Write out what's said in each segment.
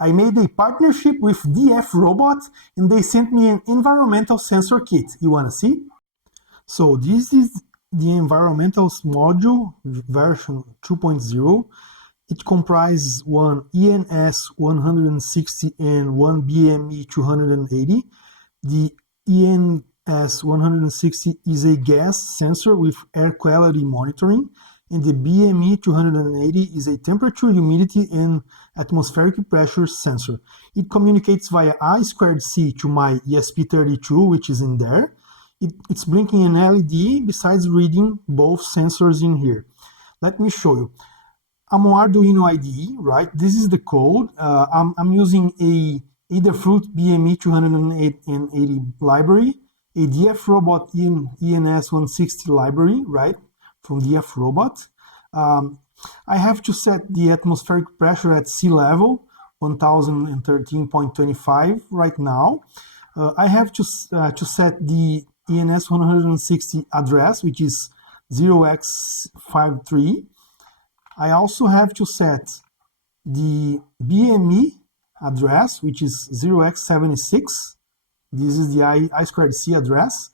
I made a partnership with DF Robot, and they sent me an environmental sensor kit. You want to see? So this is the environmental module version 2.0. It comprises one ENS 160 and one BME 280. The ENS 160 is a gas sensor with air quality monitoring, and the BME 280 is a temperature, humidity, and atmospheric pressure sensor. It communicates via I2C to my ESP32, which is in there. It's blinking an LED besides reading both sensors in here. Let me show you. I'm on Arduino IDE, right? This is the code. I'm using a Adafruit BME 280 library, a DF Robot ENS 160 library, right, from DF Robot. I have to set the atmospheric pressure at sea level, 1013.25 right now. I have to set the ENS 160 address, which is 0x53. I also have to set the BME address, which is 0x76. This is the I2C address.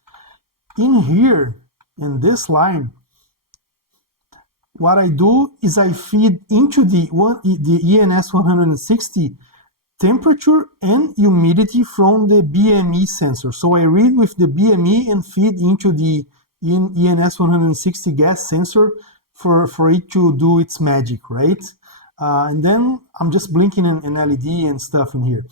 In here, in this line, what I do is I feed into the ENS 160 temperature and humidity from the BME sensor. So I read with the BME and feed into the ENS 160 gas sensor for it to do its magic, right? And then I'm just blinking an LED and stuff in here.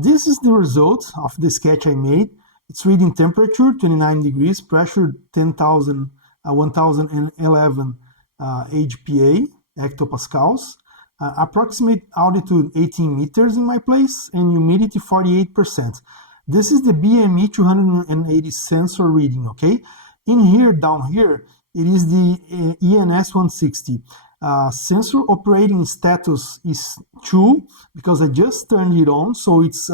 This is the result of the sketch I made. It's reading temperature, 29 degrees, pressure, 1011 HPA, hectopascals, approximate altitude 18 meters in my place, and humidity 48%. This is the BME 280 sensor reading, okay? In here, down here, it is the ENS 160. Sensor operating status is 2 because I just turned it on, so it's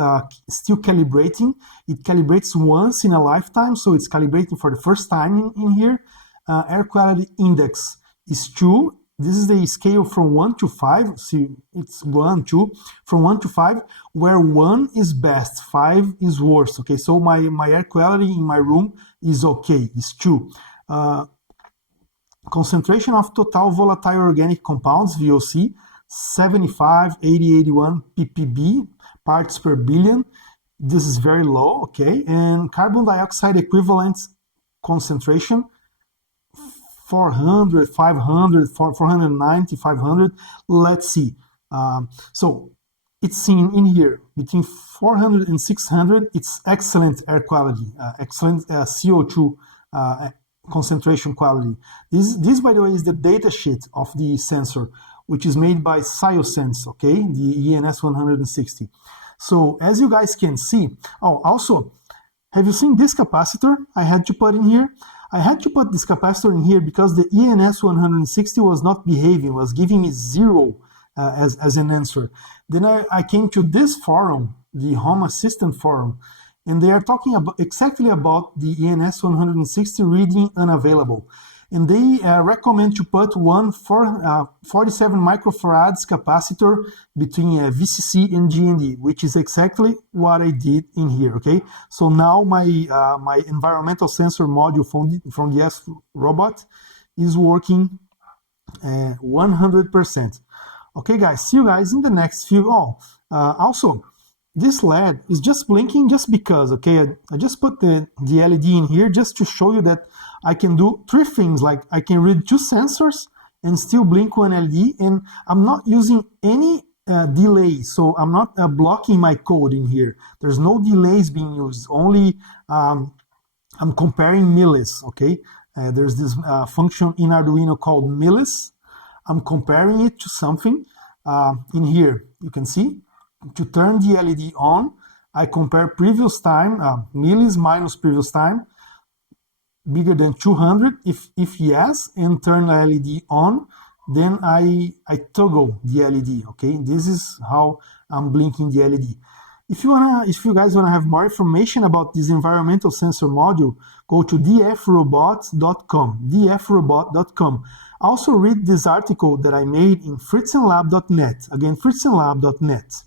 still calibrating. It calibrates once in a lifetime, so it's calibrating for the first time in here. Air quality index is 2. This is the scale from 1 to 5. See, it's 1, 2, from 1 to 5, where 1 is best, 5 is worst. Okay, so my air quality in my room is okay, it's 2. Concentration of total volatile organic compounds, VOC, 75, 80, 81 ppb, parts per billion. This is very low, okay? And carbon dioxide equivalent concentration, 400, 500, 490, 500. Let's see. So it's seen in here between 400 and 600. It's excellent air quality, excellent CO2 concentration quality. This, by the way, is the data sheet of the sensor, which is made by Sciosense, okay, the ENS 160. So as you guys can see, also, have you seen this capacitor I had to put in here? I had to put this capacitor in here because the ENS 160 was not behaving, was giving me 0 as an answer. Then I came to this forum, the Home Assistant forum, and they are talking exactly about the ENS 160 reading unavailable. And they recommend to put one 47 microfarads capacitor between VCC and GND, which is exactly what I did in here, okay? So now my environmental sensor module from the DF Robot is working 100%. Okay, guys, see you guys in the next few. Also, this LED is just blinking just because, okay? I just put the LED in here just to show you that I can do 3 things, like I can read 2 sensors and still blink one LED, and I'm not using any delay, so I'm not blocking my code in here. There's no delays being used, only I'm comparing millis, okay? There's this function in Arduino called millis. I'm comparing it to something. In here, you can see, to turn the LED on, I compare previous time, millis minus previous time, bigger than 200, if yes, and turn the LED on, then I toggle the LED, okay? This is how I'm blinking the LED. If you guys wanna have more information about this environmental sensor module, go to dfrobot.com, dfrobot.com. Also read this article that I made in fritzenlab.net, again, fritzenlab.net.